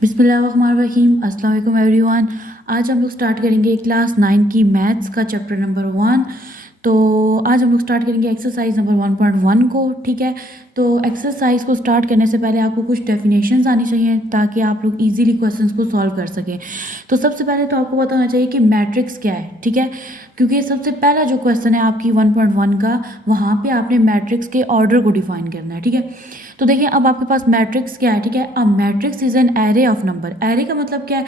बिस्मिल्लाहिर्रहमानिर्रहीम। अस्सलाम वालेकुम एवरीवन। आज हम लोग स्टार्ट करेंगे क्लास 9 की मैथ्स का चैप्टर नंबर 1। तो आज हम लोग स्टार्ट करेंगे एक्सरसाइज नंबर 1.1 को। ठीक है, तो एक्सरसाइज को स्टार्ट करने से पहले आपको कुछ डेफिनेशंस आनी चाहिए ताकि आप लोग इजीली क्वेश्चंस को सॉल्व कर सकें। तो सबसे पहले तो आपको पता होना चाहिए कि मैट्रिक्स क्या है। ठीक है, क्योंकि सबसे पहला जो क्वेश्चन है आपकी 1.1 का, वहाँ पे आपने मैट्रिक्स के ऑर्डर को डिफाइन करना है। ठीक है, तो देखिए अब आपके पास मैट्रिक्स क्या है। ठीक है, अब matrix is an array of number. Array का मतलब क्या है?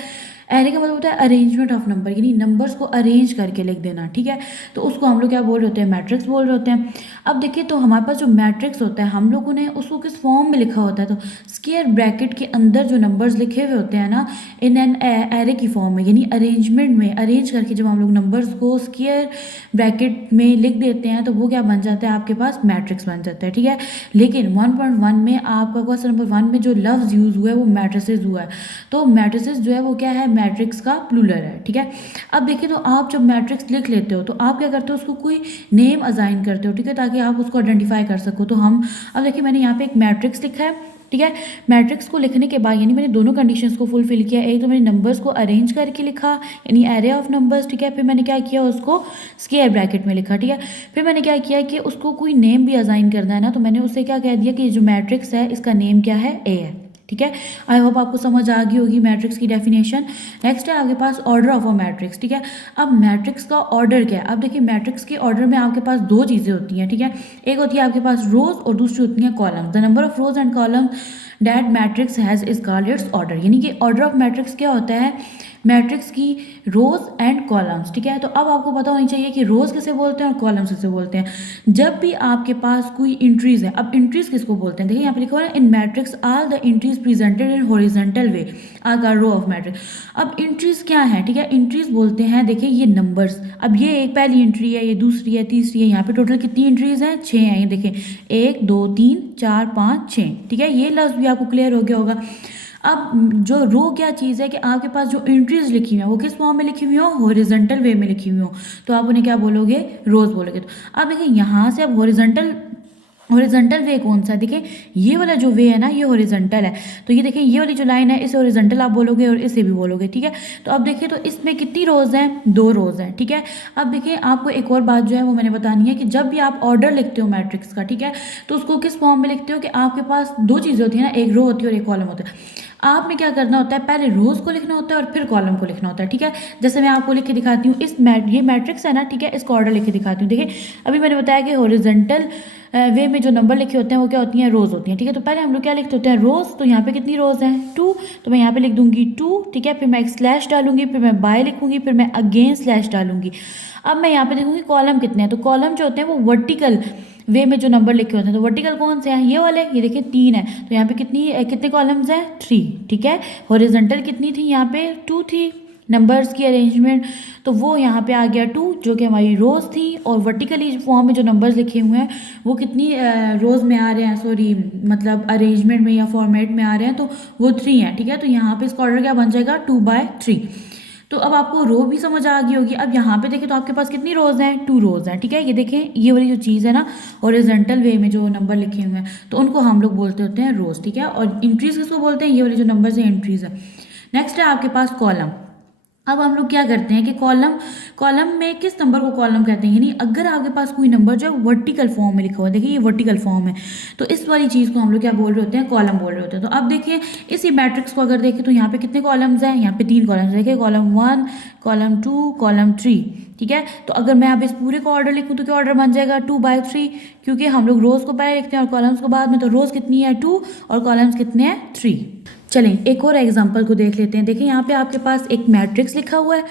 एरे का मतलब होता है अरेंजमेंट ऑफ नंबर, यानी नंबर्स को अरेंज करके लिख देना। ठीक है, तो उसको हम लोग क्या बोल रहे होते हैं? मैट्रिक्स बोल रहे होते हैं। अब देखिए, तो हमारे पास जो मैट्रिक्स होता है हम लोगों ने उसको किस फॉर्म में लिखा होता है? तो स्क्वायर ब्रैकेट के अंदर जो नंबर्स लिखे हुए होते हैं ना, इन एन एरे की फॉर्म में, यानी अरेंजमेंट में, अरेंज करके जब हम लोग नंबर्स को स्क्वायर ब्रैकेट में लिख देते हैं तो वो क्या बन जाता है? आपके पास मैट्रिक्स बन जाता है। ठीक है, लेकिन 1.1 में आपका क्वेश्चन नंबर 1 में जो लफ्ज यूज हुआ है वो मैट्रिसेस हुआ है। तो मैट्रिसेस जो है वो क्या है? मैट्रिक्स का प्लूरल है। ठीक है, अब देखिए, तो आप जब मैट्रिक्स लिख लेते हो तो आप क्या करते हो? उसको कोई नेम असाइन करते हो। ठीक है, ताकि आप उसको आइडेंटिफाई कर सको। तो हम अब देखिए, मैंने यहाँ पे एक मैट्रिक्स लिखा है। ठीक है, मैट्रिक्स को लिखने के बाद यानी मैंने दोनों कंडीशंस को फुलफिल किया। एक तो मैंने नंबर्स को अरेंज करके लिखा, यानी एरे ऑफ नंबर्स। ठीक है, फिर मैंने क्या किया? उसको स्क्वायर ब्रैकेट में लिखा। ठीक है, फिर मैंने क्या किया कि उसको कोई नेम भी असाइन करना है ना, तो मैंने उससे क्या कह दिया कि जो मैट्रिक्स है इसका नेम क्या है? ए है। ठीक है, आई होप आपको समझ आ गई होगी मैट्रिक्स की डेफिनेशन। नेक्स्ट है आपके पास ऑर्डर ऑफ अ मैट्रिक्स। ठीक है, अब मैट्रिक्स का ऑर्डर क्या है? अब देखिए, मैट्रिक्स के ऑर्डर में आपके पास दो चीज़ें होती हैं। ठीक है, एक होती है आपके पास रोज और दूसरी होती है column. The number of rows and column that matrix has is called its order. यानी कि ऑर्डर ऑफ मैट्रिक्स क्या होता है? मैट्रिक्स की रोज एंड कॉलम्स। ठीक है, तो अब आपको पता होनी चाहिए कि रोज किसे बोलते हैं और कॉलम्स किसे बोलते हैं। जब भी आपके पास कोई इंट्रीज है, अब इंट्रीज किसको बोलते हैं? देखिए यहाँ पे लिखा हुआ है, in matrix all the entries presented in horizontal way are the row of matrix. अब इंट्रीज क्या है? ठीक है, इंट्रीज बोलते हैं, देखिए ये नंबर्स। अब ये एक पहली एंट्री है, ये दूसरी है, तीसरी है। यहाँ पे टोटल कितनी एंट्रीज हैं? 6 हैं। ये देखिए 1 2 3 4 5 6। ठीक है, ये लफ्ज भी आपको क्लियर हो गया होगा। अब जो रो क्या चीज़ है कि आपके पास जो एंट्रीज लिखी हुई हैं वो किस फॉर्म में लिखी हुई हो? हॉरिजॉन्टल वे में लिखी हुई हो, तो आप उन्हें क्या बोलोगे? रोज बोलोगे। तो अब देखिए यहाँ से अब हॉरिजॉन्टल हॉरिजॉन्टल वे कौन सा है? देखिए ये वाला जो वे है ना, ये हॉरिजॉन्टल है। तो ये देखिए ये वाली जो लाइन है इसे हॉरिजॉन्टल आप बोलोगे और इसे भी बोलोगे। ठीक है, तो अब देखिए, तो इसमें कितनी रोज हैं? 2 रोज हैं। ठीक है, अब देखिए आपको एक और बात जो है वो मैंने बतानी है कि जब भी आप ऑर्डर लिखते हो मैट्रिक्स का, ठीक है, तो उसको किस फॉर्म में लिखते हो कि आपके पास दो चीज़ें होती है ना, एक रो होती है और एक कॉलम होता है। आपने क्या करना होता है? पहले रोज को लिखना होता है और फिर कॉलम को लिखना होता है। ठीक है, जैसे मैं आपको लिख के दिखाती हूँ, ये मैट्रिक्स है ना, ठीक है, इसको ऑर्डर लिख के दिखाती हूँ। देखिए अभी मैंने बताया कि हॉरिजॉन्टल वे में जो नंबर लिखे होते हैं वो क्या होती हैं? रोज होती हैं। ठीक है, तो पहले हम लोग क्या लिखते होते हैं? रोज। तो यहाँ पे कितनी रोज हैं? 2। तो मैं यहाँ पे लिख दूंगी 2। ठीक है, फिर मैं एक स्लैश डालूंगी, फिर मैं बाय लिखूंगी, फिर मैं अगेन स्लैश डालूंगी। अब मैं यहाँ पे देखूंगी कॉलम कितने हैं। तो कॉलम जो होते हैं वो वर्टिकल वे में जो नंबर लिखे होते हैं, तो वर्टिकल कौन से हैं? ये वाले। ये देखिए 3 है, तो यहाँ पे कितने कॉलम्स हैं? 3। ठीक है, हॉरिजॉन्टल कितनी थी? यहाँ पे 2 थी। नंबर्स की अरेंजमेंट तो वो यहाँ पे आ गया 2, जो कि हमारी रोज थी। और वर्टिकली फॉर्म में जो नंबर्स लिखे हुए हैं वो कितनी रोज में आ रहे हैं, सॉरी मतलब अरेंजमेंट में या फॉर्मेट में आ रहे हैं, तो वो 3 है। ठीक है, तो यहाँ पे इसका ऑर्डर क्या बन जाएगा? 2/3। तो अब आपको रो भी समझ आ गई होगी। अब यहाँ पे देखें तो आपके पास कितनी रोज हैं? 2 रोज हैं। ठीक है, ये देखें ये वाली जो चीज़ है ना, हॉरिजॉन्टल वे में जो नंबर लिखे हुए हैं तो उनको हम लोग बोलते होते हैं रोज। ठीक है, और इंट्रीज किसको बोलते हैं? ये वाले जो नंबर्स हैं इंट्रीज है। नेक्स्ट है आपके पास कॉलम। अब हम लोग क्या करते हैं कि कॉलम में किस नंबर को कॉलम कहते हैं? यानी अगर आपके पास कोई नंबर जो है वर्टिकल फॉर्म में लिखा हुआ है, देखिए ये वर्टिकल फॉर्म है, तो इस वाली चीज़ को हम लोग क्या बोल रहे होते हैं? कॉलम बोल रहे होते हैं। तो अब देखिए इसी मैट्रिक्स को अगर देखें तो यहाँ पे कितने कॉलम्स हैं? यहाँ पे 3 कॉलम्स। देखिए कॉलम 1, कॉलम 2, कॉलम 3। ठीक है, तो अगर मैं अब इस पूरे को ऑर्डर लिखूँ तो क्या ऑर्डर बन जाएगा? 2/3, क्योंकि हम लोग रोज को पहले लिखते हैं और कॉलम्स को बाद में। तो रोज कितनी है? 2 और कॉलम्स कितने हैं? 3। चलें एक और एग्जांपल को देख लेते हैं। देखिए यहाँ पे आपके पास एक मैट्रिक्स लिखा हुआ है,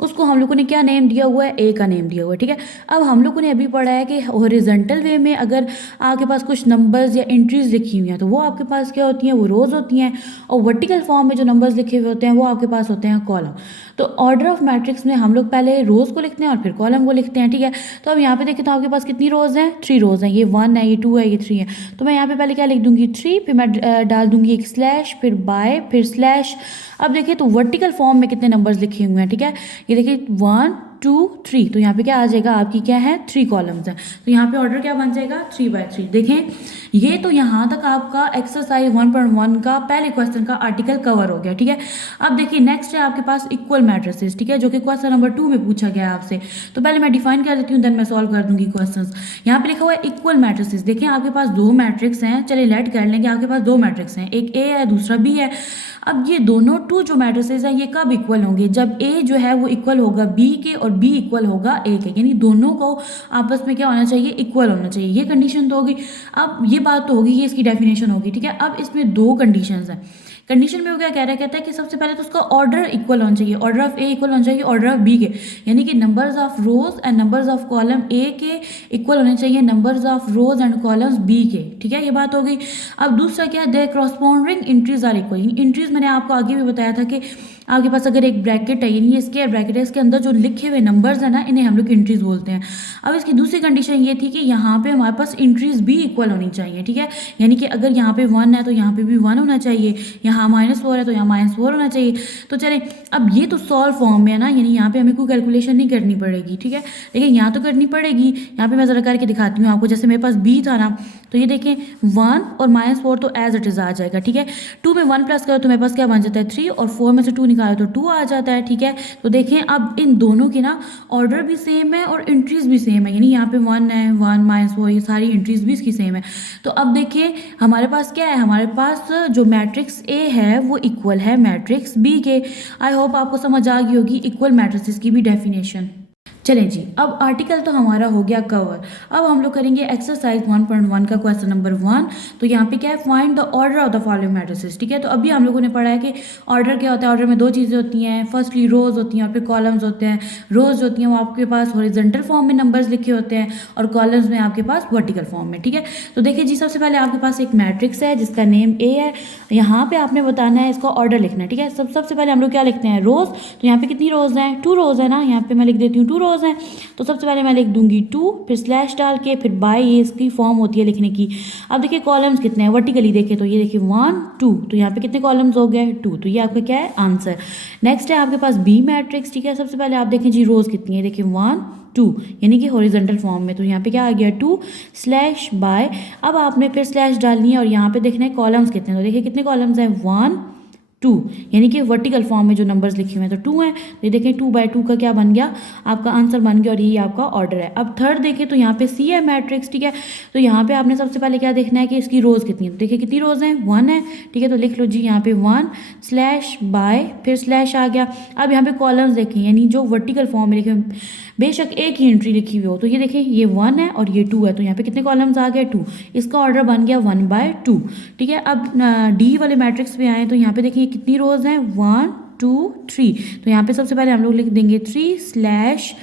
उसको हम लोगों ने क्या नेम दिया हुआ है? ए का नेम दिया हुआ है। ठीक है, अब हम लोगों ने अभी पढ़ा है कि हॉरिजॉन्टल वे में अगर आपके पास कुछ नंबर्स या एंट्रीज लिखी हुई हैं तो वो आपके पास क्या होती हैं? वो रोज होती हैं। और वर्टिकल फॉर्म में जो नंबर्स लिखे हुए होते हैं वो आपके पास होते हैं कॉलम। तो ऑर्डर ऑफ मैट्रिक्स में हम लोग पहले रोज को लिखते हैं और फिर कॉलम को लिखते हैं। ठीक है, तो अब यहाँ पे देखें तो आपके पास कितनी रोज हैं? 3 रोज हैं। ये 1 है, ये 2 है, ये 3 है। तो मैं यहाँ पे पहले क्या लिख दूंगी? 3, फिर मैं डाल दूंगी एक स्लैश, फिर बाय, फिर स्लैश। अब देखिए तो वर्टिकल फॉर्म में कितने नंबर्स लिखे हुए हैं? ठीक है, ये देखिए 1 2 3, तो यहाँ पे क्या आ जाएगा, आपकी क्या है 3 कॉलम्स हैं, तो यहाँ पे ऑर्डर क्या बन जाएगा 3/3। देखें ये तो यहाँ तक आपका एक्सरसाइज 1.1 का पहले क्वेश्चन का आर्टिकल कवर हो गया, ठीक है। अब देखिए नेक्स्ट है आपके पास इक्वल मैट्रिसेस, ठीक है, जो कि क्वेश्चन नंबर 2 में पूछा गया आपसे। तो पहले मैं डिफाइन कर देती हूँ, देन मैं सॉल्व कर दूंगी क्वेश्चन। यहाँ पे लिखा हुआ है इक्वल मैट्रिसेस। देखिए आपके पास दो मैट्रिक्स हैं, चलिए लेट कर लेंगे, आपके पास दो मैट्रिक्स हैं, एक ए है दूसरा बी है। अब ये दोनों टू जो मैट्रिसेस हैं ये कब इक्वल होंगे, जब ए जो है वो इक्वल होगा बी के और बी इक्वल होगा ए के, यानी दोनों को आपस में क्या होना चाहिए, इक्वल होना चाहिए। ये कंडीशन तो होगी। अब ये बात तो होगी, ये इसकी डेफिनेशन होगी, ठीक है। अब इसमें दो कंडीशंस हैं। कंडीशन में वो क्या कह रहा है, कहता है कि सबसे पहले तो उसका ऑर्डर इक्वल होना चाहिए, ऑर्डर ऑफ ए इक्वल होना चाहिए ऑर्डर ऑफ बी के, यानी कि numbers of rows and numbers of column A के इक्वल होने चाहिए numbers of rows and columns B के, ठीक है, ये बात हो गई। अब दूसरा क्या है, there corresponding entries are equal. Entries मैंने आपको आगे भी बताया था कि आपके पास अगर एक ब्रैकेट है, यानी ये स्क्वायर ब्रैकेट है, इसके अंदर जो लिखे हुए नंबर्स है ना, इन्हें हम लोग एंट्रीज बोलते हैं। अब इसकी दूसरी कंडीशन ये थी कि यहाँ पे हमारे पास एंट्रीज भी इक्वल होनी चाहिए, ठीक है, यानी कि अगर यहाँ पे 1 है तो यहाँ पे भी 1 होना चाहिए, यहाँ -4 है तो यहाँ -4 होना चाहिए। तो चले अब ये तो सॉल्व फॉर्म में है ना, यानी यहाँ पे हमें कोई कैलकुलेशन नहीं करनी पड़ेगी, ठीक है, लेकिन यहाँ तो करनी पड़ेगी। यहाँ पे मैं जरा करके दिखाती हूँ आपको, जैसे मेरे पास बी था ना, तो ये देखें 1 और -4 तो एज इट इज आ जाएगा, ठीक है। 2 में 1 प्लस करो तो मेरे पास क्या बन जाता है 3, और 4 में से 2 निकालो तो 2 आ जाता है, ठीक है। तो देखें अब इन दोनों की ना ऑर्डर भी सेम है और एंट्रीज भी सेम है, यानी यहाँ पे 1 है, 1 -4, ये सारी एंट्रीज भी इसकी सेम है। तो अब देखिए हमारे पास क्या है, हमारे पास जो मैट्रिक्स ए है वो इक्वल है मैट्रिक्स बी के। आई होप आपको समझ आ गई होगी इक्वल मैट्रिसेस की भी डेफिनेशन। चलें जी, अब आर्टिकल तो हमारा हो गया कवर। अब हम लोग करेंगे एक्सरसाइज 1.1 का क्वेश्चन नंबर 1। तो यहाँ पे क्या है, find the order of the following matrices, ठीक है। तो अभी हम लोगों ने पढ़ा है कि ऑर्डर क्या होता है, ऑर्डर में दो चीज़ें होती हैं, फर्स्टली रोज होती हैं और फिर कॉलम्स होते हैं। रोज होती हैं वो आपके पास हॉरिजॉन्टल फॉर्म में नंबर्स लिखे होते हैं और कॉलम्स में आपके पास वर्टिकल फॉर्म में, ठीक है। तो देखिए जी, सबसे पहले आपके पास एक मैट्रिक्स है जिसका नेम ए है। यहाँ पे आपने बताना है इसका ऑर्डर लिखना है, ठीक है। सबसे पहले हम लोग क्या लिखते हैं, रोज। तो यहाँ पे कितनी रोज हैं, 2 रोज है ना, यहाँ पे मैं लिख देती हूँ 2 रोज हैं। तो सबसे पहले मैं लिख दूंगी 2, फिर स्लैश डाल के फिर बाय, ये इसकी फॉर्म होती है लिखने की। अब देखिए कॉलम्स कितने हैं, वर्टिकली देखें तो ये देखिए 1 2, तो यहाँ पे कितने कॉलम्स हो गए 2, तो ये आपका क्या है आंसर। नेक्स्ट है आपके पास बी मैट्रिक्स, ठीक है। सबसे पहले आप देखें जी रोज कितनी है, देखिए 1 2, यानी कि हॉरिजॉन्टल फॉर्म में, तो यहाँ पे क्या आ गया 2 स्लैश बाय। अब आपने फिर स्लैश डालनी है और यहाँ पे देखना है कॉलम्स कितने, तो देखिए कितने कॉलम्स हैं 1 2, यानी कि वर्टिकल फॉर्म में जो नंबर्स लिखे हुए हैं तो 2 हैं। तो ये देखें 2/2 का क्या बन गया, आपका आंसर बन गया और यही आपका ऑर्डर है। अब थर्ड देखें तो यहाँ पे सी है मैट्रिक्स, ठीक है। तो यहाँ पे आपने सबसे पहले क्या देखना है कि इसकी रोज कितनी है, तो देखिए कितनी रोज हैं 1 है, ठीक है। तो लिख लो जी यहाँ पे 1 स्लैश बाय, फिर स्लैश आ गया। अब यहाँ पे कॉलम्स देखें, यानी जो वर्टिकल फॉर्म में लिखे, बेशक एक ही एंट्री लिखी हुई हो, तो ये देखें ये 1 है और ये 2 है, तो यहाँ पे कितने कॉलम्स आ गए 2, इसका ऑर्डर बन गया 1/2, ठीक है। अब डी वाले मैट्रिक्स पे आए तो यहाँ पे देखिए कितनी रोज हैं 1 2 3, तो यहाँ पे सबसे पहले हम लोग लिख देंगे 3 स्लैश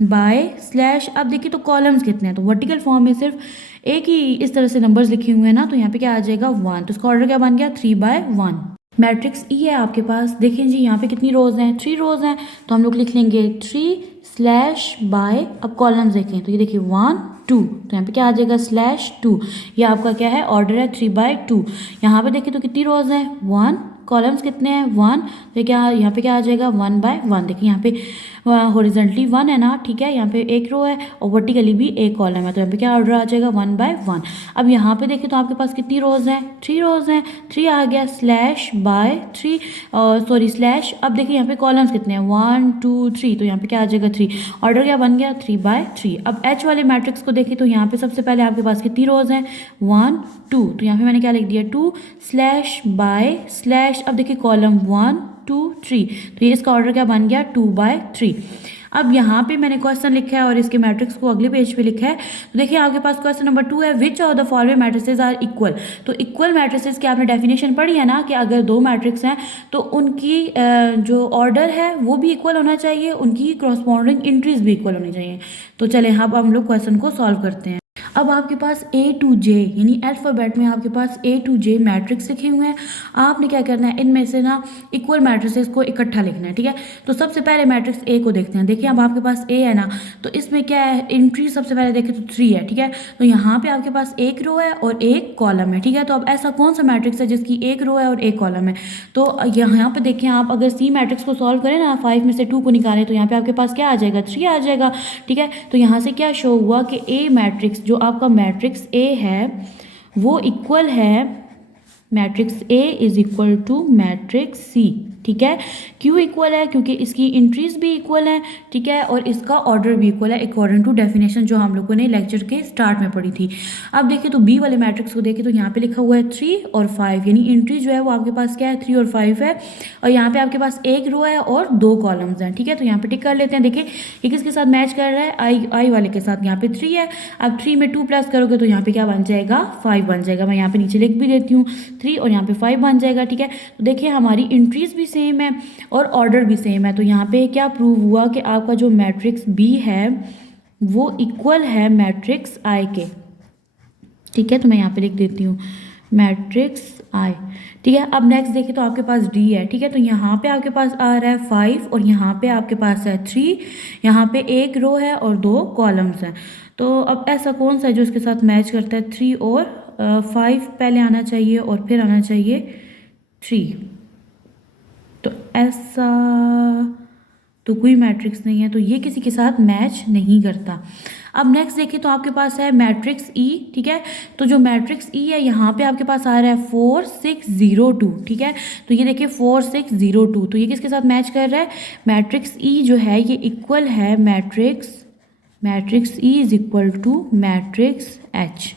बाय स्लैश। अब देखिए तो कॉलम्स कितने हैं, तो वर्टिकल फॉर्म में सिर्फ एक ही इस तरह से नंबर्स लिखे हुए हैं ना, तो यहाँ पे क्या आ जाएगा 1, तो इसका ऑर्डर क्या बन गया 3/1। मैट्रिक्स ई है आपके पास, देखें जी यहाँ पे कितनी रोज हैं 3 रोज हैं, तो हम लोग लिख लेंगे 3 स्लैश बाय। अब कॉलम्स देखें तो ये देखिए 1 2, तो यहाँ पे क्या आ जाएगा स्लैश 2, ये आपका क्या है ऑर्डर है 3/2। यहाँ पे देखिए तो कितनी रोज हैं 1, कॉलम्स कितने हैं 1, तो क्या यहाँ पे क्या आ जाएगा 1/1। देखिए यहाँ पे हॉरिजॉन्टली 1 है ना, ठीक है, यहाँ पे एक रो है और वर्टिकली भी एक कॉलम है, तो यहाँ पे क्या ऑर्डर आ जाएगा 1/1। अब यहाँ पे देखिए तो आपके पास कितनी रोज हैं 3 रोज हैं, 3 आ गया स्लैश बाय 3, सॉरी स्लैश। अब देखिए यहाँ पे कॉलम्स कितने हैं 1 2 3, तो यहाँ पे क्या आ जाएगा 3, ऑर्डर क्या बन गया 3/3। अब एच वाले मैट्रिक्स को देखिए तो यहाँ पे सबसे पहले आपके पास कितनी रोज हैं 1 2, तो यहाँ पे मैंने क्या लिख दिया 2 स्लैश बाय स्लैश। अब देखिए कॉलम 1 2 3, तो ये इसका ऑर्डर क्या बन गया 2/3। अब यहाँ पे मैंने क्वेश्चन लिखा है और इसके मैट्रिक्स को अगले पेज पे लिखा है। तो देखिए आपके पास क्वेश्चन नंबर 2 है, which of the following matrices are equal. तो इक्वल मैट्रिसेस की आपने डेफिनेशन पढ़ी है ना, कि अगर दो मैट्रिक्स हैं तो उनकी जो ऑर्डर है वो भी इक्वल होना चाहिए, उनकी क्रॉसपॉन्डिंग एंट्रीज भी इक्वल होनी चाहिए। तो चले अब हम लोग क्वेश्चन को सॉल्व करते हैं। अब आपके पास A to J यानी अल्फ़ाबेट में आपके पास A to J मैट्रिक्स लिखे हुए हैं। आपने क्या करना है, इनमें से ना इक्वल मैट्रिसेस को इकट्ठा लिखना है, ठीक है। तो सबसे पहले मैट्रिक्स A को देखते हैं। देखिए अब आपके पास A है ना, तो इसमें क्या है, एंट्री सबसे पहले देखें तो 3 है, ठीक है। तो यहाँ पे आपके पास एक रो है और एक कॉलम है, ठीक है। तो अब ऐसा कौन सा मैट्रिक्स है जिसकी एक रो है और एक कॉलम है? तो यहाँ पे देखें आप, अगर C मैट्रिक्स को सॉल्व करें ना, 5 में से 2 को निकालें तो यहाँ पे आपके पास क्या आ जाएगा, 3 आ जाएगा, ठीक है। तो यहाँ से क्या शो हुआ कि A मैट्रिक्स, जो आपका मैट्रिक्स A है वो इक्वल है, matrix A is equal to matrix C, ठीक है। क्यों इक्वल है? क्योंकि इसकी इंट्रीज भी इक्वल है, ठीक है, और इसका ऑर्डर भी इक्वल है अकॉर्डिंग टू डेफिनेशन जो हम लोगों ने लेक्चर के स्टार्ट में पढ़ी थी। अब देखिए तो बी वाले मैट्रिक्स को देखिए तो यहाँ पे लिखा हुआ है 3 और 5, यानी इंट्री जो है वो आपके पास क्या है, 3 और 5 है, और यहाँ पे आपके पास एक रो है और 2 कॉलम्स हैं, ठीक है। तो यहाँ पे टिक कर लेते हैं। देखिए ये किसके साथ मैच कर रहा है, आई वाले के साथ। यहाँ पे 3 है, अब 3 में 2 प्लस करोगे तो यहाँ पे क्या बन जाएगा, 5 बन जाएगा। मैं यहाँ पे नीचे लिख भी देती हूँ, 3 और यहाँ पे 5 बन जाएगा, ठीक है। तो देखिए हमारी इंट्रीज भी सेम है और ऑर्डर भी सेम है। तो यहाँ पे क्या प्रूव हुआ कि आपका जो मैट्रिक्स बी है वो इक्वल है मैट्रिक्स आई के, ठीक है। तो मैं यहाँ पे लिख देती हूँ मैट्रिक्स आई, ठीक है। अब नेक्स्ट देखिए तो आपके पास डी है, ठीक है। तो यहाँ पे आपके पास आ रहा है 5 और यहाँ पे आपके पास है 3, यहाँ पे एक रो है और 2 कॉलम्स हैं। तो अब ऐसा कौन सा है जो इसके साथ मैच करता है, 3 और 5 पहले आना चाहिए और फिर आना चाहिए 3। तो ऐसा तो कोई मैट्रिक्स नहीं है, तो ये किसी के साथ मैच नहीं करता। अब नेक्स्ट देखिए तो आपके पास है मैट्रिक्स ई, ठीक है। तो जो मैट्रिक्स ई है यहाँ पे आपके पास आ रहा है 4 6 0 2, ठीक है। तो ये देखिए 4 6 0 2, तो ये किसके साथ मैच कर रहा है, मैट्रिक्स ई जो है ये इक्वल है matrix E is equal to matrix H,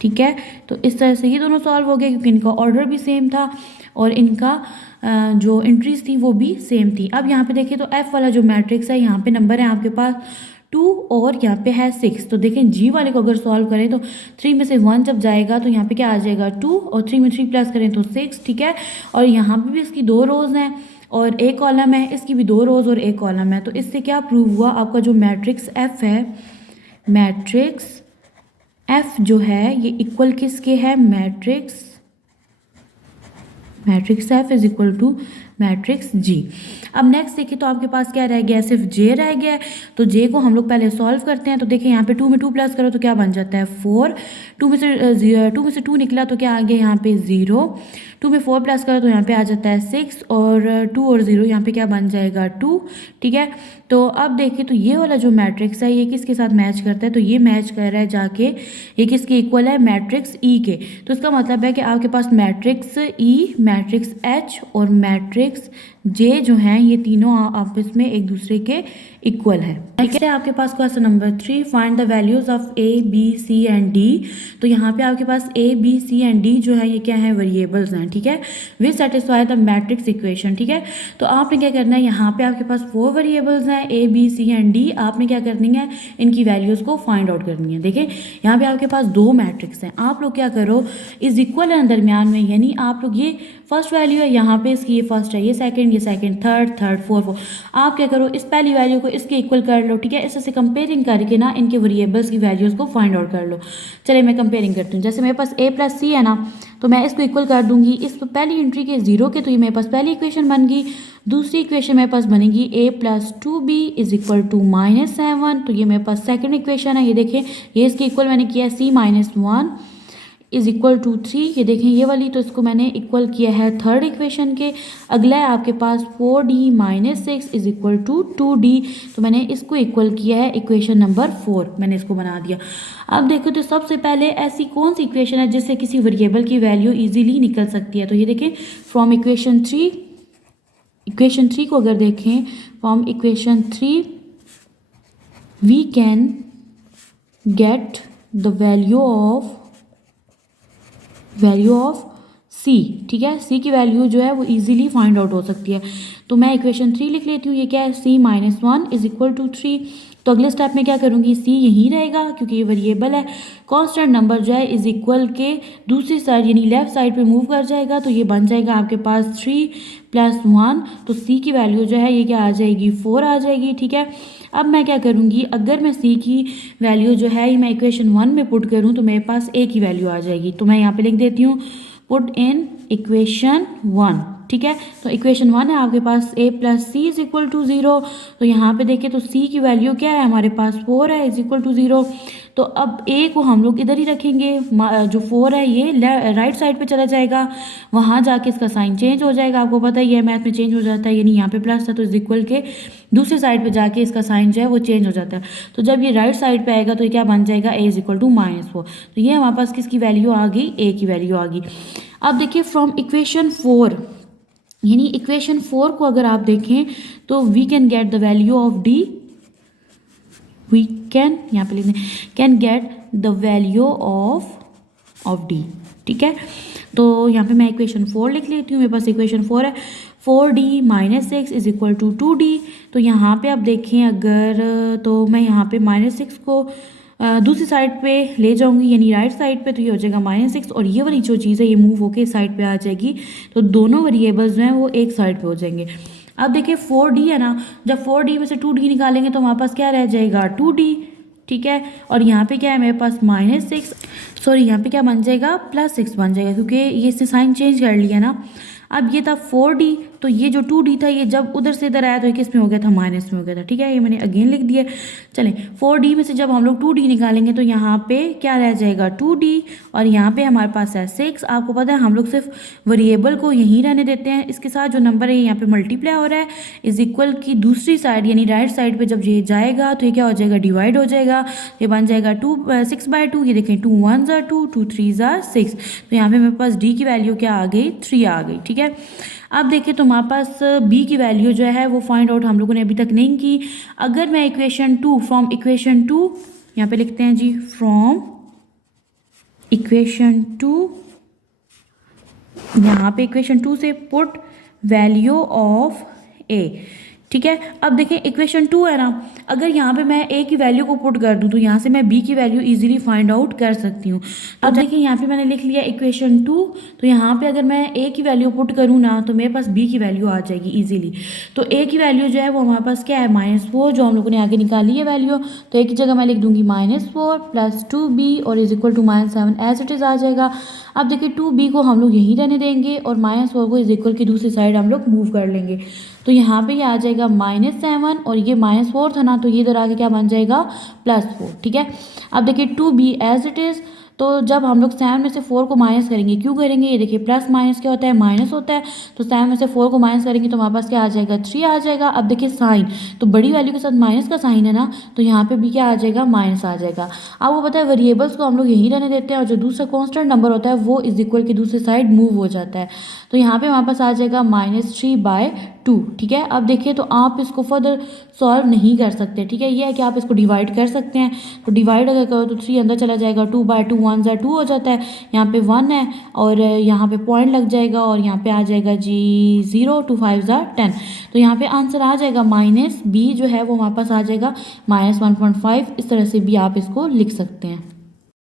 ठीक है। तो इस तरह से ये दोनों सॉल्व हो गए क्योंकि इनका ऑर्डर भी सेम था और इनका जो एंट्रीज थी वो भी सेम थी। अब यहाँ पे देखिए तो एफ वाला जो मैट्रिक्स है यहाँ पे नंबर है आपके पास 2 और यहाँ पे है 6। तो देखें जी वाले को अगर सॉल्व करें तो 3 में से 1 जब जाएगा तो यहाँ पे क्या आ जाएगा 2 और 3 में 3 प्लस करें तो 6, ठीक है। और यहाँ पे भी इसकी 2 रोज हैं और एक कॉलम है, इसकी भी 2 रोज और एक कॉलम है। तो इससे क्या प्रूव हुआ, आपका जो मैट्रिक्स एफ है, मैट्रिक्स एफ जो है ये इक्वल किसके है, matrix F is equal to matrix G. अब नेक्स्ट देखिए तो आपके पास क्या रह गया, सिर्फ जे रह गया है। तो जे को हम लोग पहले सॉल्व करते हैं। तो देखिए यहाँ पे 2 में 2 प्लस करो तो क्या बन जाता है 4, 2 में से 2 निकला तो क्या आ गया यहाँ पे 0, 2 में 4 प्लस करो तो यहाँ पे आ जाता है 6 और 2 और 0 यहाँ पे क्या बन जाएगा 2, ठीक है। तो अब देखिए तो ये वाला जो मैट्रिक्स है ये किसके साथ मैच करता है, तो ये मैच कर रहा है जाके, ये किसके इक्वल है, मैट्रिक्स ई के। तो इसका मतलब है कि आपके पास मैट्रिक्स ई, मैट्रिक्स एच और मैट्रिक्स जे जो हैं ये तीनों आपस में एक दूसरे के इक्वल है। नेक्स्ट है आपके पास question number 3, find the values of A B C and D. तो यहाँ पे आपके पास A B C and D जो है ये क्या है, वेरिएबल्स हैं, ठीक है। Which satisfy the matrix equation, ठीक है। तो आपने क्या करना है, यहाँ पे आपके पास 4 वेरिएबल्स हैं A B C and D. आपने क्या करनी है, इनकी वैल्यूज को फाइंड आउट करनी है। देखिए यहाँ पे आपके पास 2 मैट्रिक्स हैं, आप लोग क्या करो, इज इक्वल है दरमियान में, यानी आप लोग ये फर्स्ट वैल्यू है यहाँ पे इसकी, ये फर्स्ट है, ये सेकंड, थर्ड, फोर्थ, आप क्या करो, इस पहली वैल्यू को इसके इक्वल कर लो, ठीक है। इससे कंपेयरिंग करके ना इनके वेरिएबल्स की वैल्यूज को फाइंड आउट कर लो। चलिए मैं कंपेयरिंग करती हूँ। जैसे मेरे पास a प्लस सी है ना, तो मैं इसको इक्वल कर दूंगी इस पहली एंट्री के 0 के, तो ये मेरे पास पहली इक्वेशन बन गई। दूसरी इक्वेशन मेरे पास बनेगी a plus 2b is equal to -7, तो ये मेरे पास सेकंड इक्वेशन है। ये देखें ये इसके इक्वल मैंने किया है c-1 इज इक्वल टू 3, ये देखें ये वाली, तो इसको मैंने इक्वल किया है थर्ड इक्वेशन के। अगला है आपके पास 4d-6 is equal to 2d, तो मैंने इसको इक्वल किया है इक्वेशन नंबर 4, मैंने इसको बना दिया। अब देखो तो सबसे पहले ऐसी कौन सी इक्वेशन है जिससे किसी वेरिएबल की वैल्यू इजीली निकल सकती है, तो ये देखें फ्रॉम इक्वेशन 3 को अगर देखें, from equation 3 we can get the value of C, ठीक है। सी की वैल्यू जो है वो इजीली फाइंड आउट हो सकती है। तो मैं इक्वेशन 3 लिख लेती हूँ, ये क्या है, c-1 इज इक्वल टू 3। तो अगले स्टेप में क्या करूँगी, सी यहीं रहेगा क्योंकि ये वेरिएबल है। कांस्टेंट नंबर जो है इज इक्वल के दूसरी साइड यानी लेफ्ट साइड पे मूव कर जाएगा, तो ये बन जाएगा आपके पास 3 + 1, तो सी की वैल्यू जो है ये क्या आ जाएगी, 4 आ जाएगी। ठीक है, अब मैं क्या करूँगी, अगर मैं सी की वैल्यू जो है ये मैं इक्वेशन 1 में पुट करूँ तो मेरे पास ए की वैल्यू आ जाएगी। तो मैं यहाँ पे लिख देती हूँ पुट इन इक्वेशन 1। ठीक है, तो इक्वेशन 1 है आपके पास a + c = 0। तो यहाँ पे देखिए तो c की वैल्यू क्या है हमारे पास 4 है = 0। तो अब a को हम लोग इधर ही रखेंगे, जो 4 है ये राइट साइड पे चला जाएगा, वहाँ जाके इसका साइन चेंज हो जाएगा। आपको पता ही है मैथ में चेंज हो जाता है, यानी यहाँ पे प्लस था तो इज इक्वल के दूसरी साइड पे जाके इसका साइन जो है वो चेंज हो जाता है। तो जब ये राइट साइड पे आएगा तो ये क्या बन जाएगा, a = -4। तो ये हमारे पास किसकी वैल्यू आ गई, a की वैल्यू आ गई। अब देखिए फ्रॉम इक्वेशन 4, यानी इक्वेशन 4 को अगर आप देखें तो we can get the value of D, we can यहाँ पे लिखने can get the value of D. ठीक है, तो यहाँ पे मैं इक्वेशन 4 लिख लेती हूँ, मेरे पास इक्वेशन 4 है 4d - 6 = 2d। तो यहाँ पे आप देखें अगर, तो मैं यहाँ पे -6 को दूसरी साइड पे ले जाऊंगी यानी राइट साइड पे, तो ये हो जाएगा -6 और ये वाली जो चीज़ है ये मूव होके इस साइड पे आ जाएगी, तो दोनों वेरिएबल्स जो हैं वो एक साइड पे हो जाएंगे। अब देखिए 4d है ना, जब 4d में से 2d निकालेंगे तो हमारे पास क्या रह जाएगा, 2d। ठीक है, और यहाँ पे क्या है मेरे पास -6, सॉरी यहाँ पे क्या बन जाएगा, +6 बन जाएगा क्योंकि ये इससे साइन चेंज कर लिया ना। अब ये था 4d, तो ये जो 2d था ये जब उधर से इधर आया तो ये किस में हो गया था, माइनस में हो गया था। ठीक है, ये मैंने अगेन लिख दिया। चलें 4d में से जब हम लोग 2d निकालेंगे तो यहाँ पे क्या रह जाएगा, 2d, और यहाँ पे हमारे पास है 6। आपको पता है हम लोग सिर्फ वेरिएबल को यहीं रहने देते हैं, इसके साथ जो नंबर है यहाँ पे मल्टीप्लाई हो रहा है, इज इक्वल की दूसरी साइड यानी राइट साइड पे जब ये जाएगा तो ये क्या हो जाएगा, डिवाइड हो जाएगा, ये बन जाएगा 6/2। ये देखें 2 1s are 2, 2 3s are 6। तो यहाँ पे मेरे पास d की वैल्यू क्या आ गई, 3 आ गई। ठीक है, अब देखिए तो हमारे पास b की वैल्यू जो है वो फाइंड आउट हम लोगों ने अभी तक नहीं की। अगर मैं इक्वेशन 2 फ्रॉम इक्वेशन 2 यहाँ पे लिखते हैं जी, फ्रॉम इक्वेशन 2, यहाँ पे इक्वेशन 2 से पुट वैल्यू ऑफ a। ठीक है, अब देखें इक्वेशन 2 है ना, अगर यहाँ पे मैं a की वैल्यू को पुट कर दूँ तो यहाँ से मैं b की वैल्यू इजीली फाइंड आउट कर सकती हूँ। अब देखिए यहाँ पे मैंने लिख लिया इक्वेशन 2, तो यहाँ पे अगर मैं a की वैल्यू पुट करूँ ना तो मेरे पास b की वैल्यू आ जाएगी इजीली। तो a की वैल्यू जो है वो हमारे पास क्या है, -4, जो हम लोगों ने आगे निकाली है वैल्यू, तो a की जगह मैं लिख दूँगी -4 + 2b और is equal to -7 as it is आ जाएगा। अब देखिए 2b को हम लोग यहीं रहने देंगे और -4 को इज इक्वल की दूसरी साइड हम लोग मूव कर लेंगे, तो यहाँ पे ये आ जाएगा -7 और ये -4 था ना, तो ये इधर आके क्या बन जाएगा, +4। ठीक है, अब देखिए 2b एज इट इज़, तो जब हम लोग 7 में से 4 को माइनस करेंगे, क्यों करेंगे, ये देखिए प्लस माइनस क्या होता है, माइनस होता है, तो 7 में से 4 को माइनस करेंगे तो हमारे पास क्या आ जाएगा, 3 आ जाएगा। अब देखिए साइन, तो बड़ी वैल्यू के साथ माइनस का साइन है ना, तो यहाँ पे भी क्या आ जाएगा, माइनस आ जाएगा। आपको पता है वेरिएबल्स को हम लोग यहीं रहने देते हैं और जो दूसरा कॉन्स्टेंट नंबर होता है वो इज इक्वल की दूसरी साइड मूव हो जाता है, तो यहाँ पे हमारे पास आ जाएगा -3/2। ठीक है, अब देखिए तो आप इसको फर्दर सॉल्व नहीं कर सकते। ठीक है, ये है कि आप इसको डिवाइड कर सकते हैं, तो डिवाइड अगर करो तो 3 अंदर चला जाएगा, 2/2 1 2 हो जाता है, यहाँ पे 1 है और यहाँ पे पॉइंट लग जाएगा और यहाँ पे आ जाएगा जी 0 2 5 10, तो यहाँ पे आंसर आ जाएगा -b जो है वो हमारे पास आ जाएगा -1.5। इस तरह से भी आप इसको लिख सकते हैं।